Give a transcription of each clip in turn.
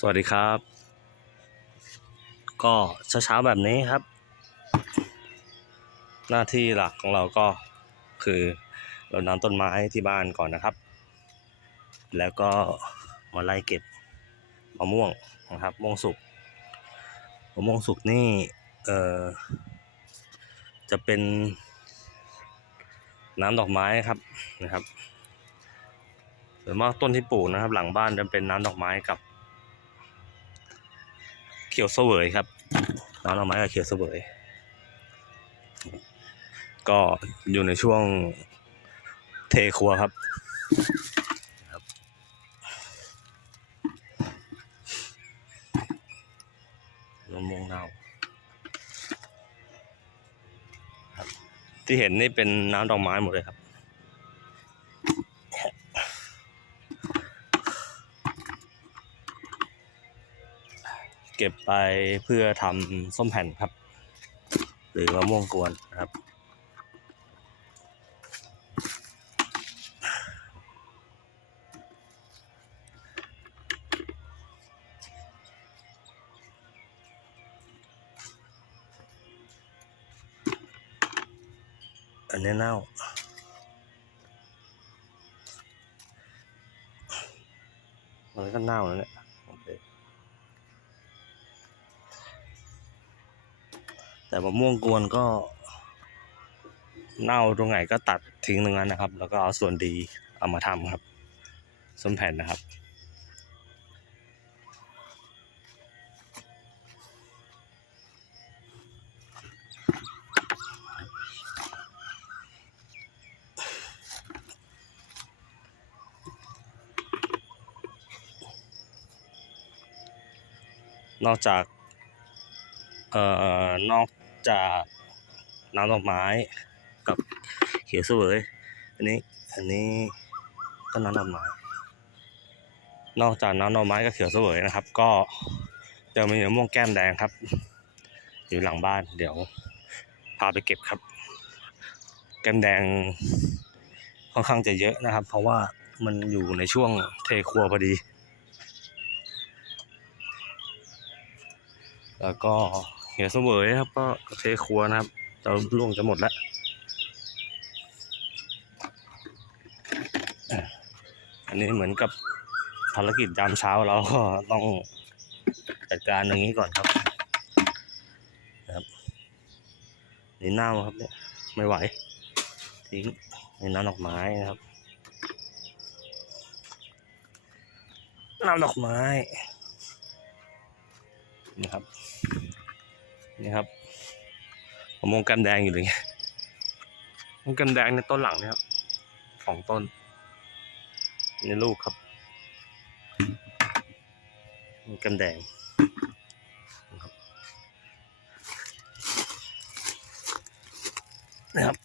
สวัสดีครับ ก็เช้าๆแบบนี้ครับ หน้าที่หลักของเราก็คือเราน้ำต้นไม้ที่บ้านก่อนนะครับ แล้วก็มาไล่เก็บมะม่วงนะครับม่วงสุกมะม่วงสุกนี่เอ่อจะเป็นน้ำดอกไม้ครับนะครับส่วนมากต้นที่ปลูกนะครับ หลังบ้านจะเป็นน้ำดอกไม้กับ ขียวเสวยครับน้ำดอกไม้กับเขียวเสวย ก็อยู่ในช่วงเทครัวครับรับมะม่วงเน่าครับที่เห็นนี่เป็นน้ำดอกไม้หมดเลยครับ เก็บไปเพื่อทำส้มแผ่นครับ หรือมะม่วงกวนนะครับ อันนี้เน่ามันก็เน่าแล้วเนี่ย แต่มะม่วงกวนก็ เน่าตรงไหนก็ตัดทิ้งตรงนั้นนะครับ แล้วก็เอาส่วนดีเอามาทำครับส้มแผ่นนะครับนอกจาก เอ่อ นอก จากน้ำดอกไม้กับเขียวเสวย อันนี้อันนี้ก็น้ำดอกไม้ นอกจากน้ำดอกไม้กับเขียวเสวยนะครับ ก็จะมีมะม่วงแก้มแดงครับ อยู่หลังบ้านเดี๋ยวพาไปเก็บครับ แก้มแดงค่อนข้างจะเยอะนะครับ เพราะว่ามันอยู่ในช่วงเทครัวพอดี แล้วก็ เหี่ยวเสวยครับ ก็เทครัวนะครับจะล่วงจะหมดแล้วอะอันนี้เหมือนกับภารกิจยามเช้าเราก็ต้องจัดการอย่างนี้ก่อนครับนะครับนี่เน่าครับเนี่ยไม่ไหว ทิ้งในน้ำดอกไม้นะครับน้ำดอกไม้นี่ครับ นี่ครับมมงกันแดงอยู่เลยงมงกันแดงในต้นหลังนี่ครับสองต้นนี่ลูกครับมะม่วงกันแดงนะครับนะครับ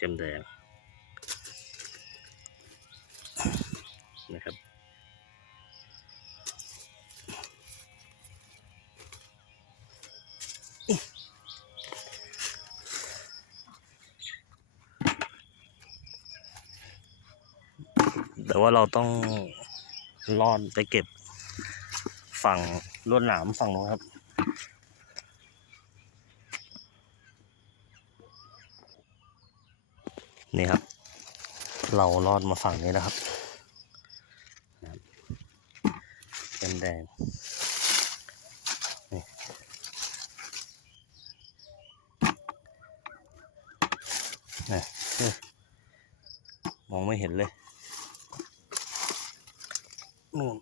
กันแดง แต่ว่าเราต้องลอดไปเก็บฝั่งลวดหนามฝั่งนู้นครับนี่ครับ เราลอดมาฝั่งนี้นะครับเป็นแดงนี่นี่มองไม่เห็นเลย นู่น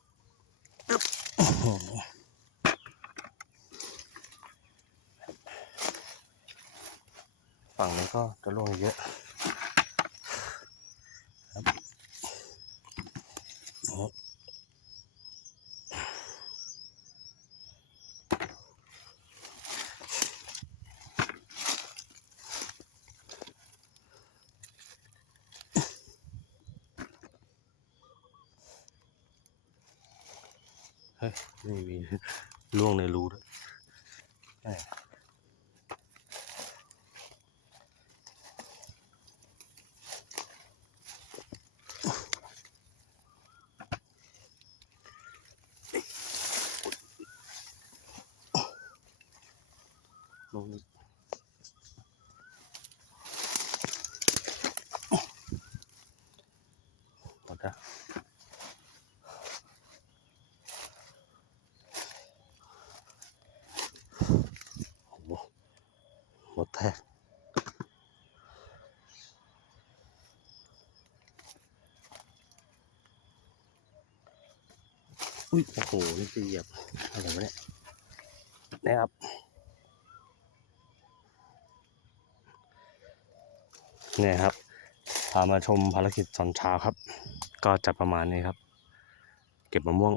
ฝั่งนี้ก็จะล่วงเยอะ เฮ้ยนี่มีล่วงในรูด้วยลง อุ้ยโอ้โหนี่จะเหยียบอะไรวะเนี่ยเนี่ยครับเนี่ยครับพามาชมภารกิจตอนเช้าครับ ก็จะประมาณนี้ครับ เก็บมะม่วง